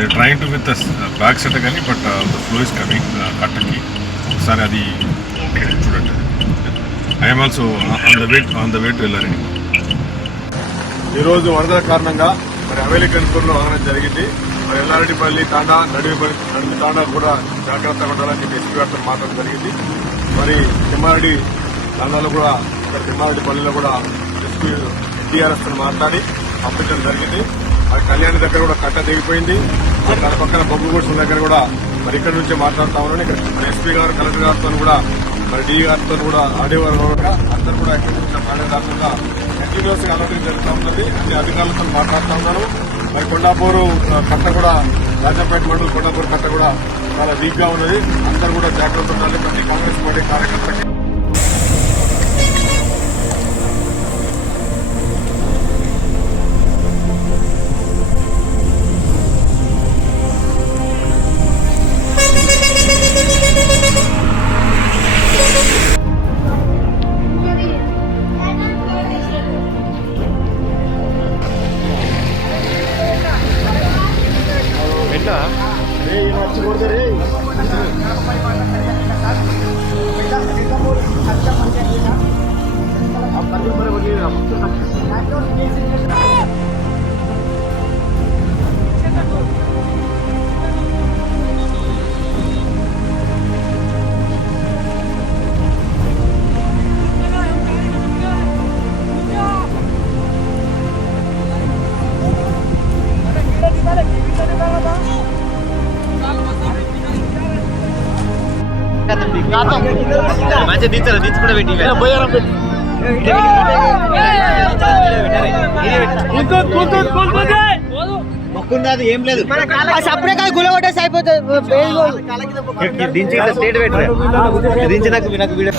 They trying to with back set కానీ but the flow is coming కట్టకి ఒకసారి అది ఓకే చూడండి. I'm also on the way to వెళ్ళాలి. ఈరోజు వరదల కారణంగా మరి హవేలీ కన్పూర్లో ఆగడం జరిగింది. మరి ఎల్లారెడ్డిపల్లి తాండా నడిమి తాండా కూడా జాగ్రత్తగా ఉండాలని చెప్పి ఎస్పీ గారితో మాట్లాడడం జరిగింది. మరి తిమ్మారెడ్డి తాండాలో కూడా తిమ్మారెడ్డి పల్లిలో కూడా ఎస్పీ ఎన్టీఆర్ఎస్ తో మాట్లాడి పంపించడం జరిగింది. మరి కళ్యాణి దగ్గర కూడా కట్ట దిగిపోయింది. దాని పక్కన బొగ్గుగూడ్స్ దగ్గర కూడా మరి ఇక్కడ నుంచే మాట్లాడుతా ఉన్నాను. ఇక్కడ ఎస్పీ గారు కలెక్టర్ గారితో కూడా మరి డి గారితో కూడా ఆడియో కూడా అందరూ కూడా ఎక్కడి నుంచి మాట్లాడేదాకా కంటిన్యూస్ గా అలర్ట్ జరుగుతూ ఉన్నది. అన్ని అధికారులతో మాట్లాడుతూ ఉన్నారు. మరి కొండాపూరు కట్ట కూడా రాజంపేట మండలం కొండాపూరు కట్ట కూడా చాలా వీక్ గా ఉన్నది. అందరూ కూడా జాగ్రత్త ఉండాలి. ప్రతి కాంగ్రెస్ పార్టీ కార్యకర్తకి మంచిగా దించాలి కూడా పెట్టి మొక్కున్నది ఏం లేదు. సపరే కాదు గుల కొట్టేసి అయిపోతుంది. దించి స్టేట్ పెట్టరు దించి నాకు వీడియో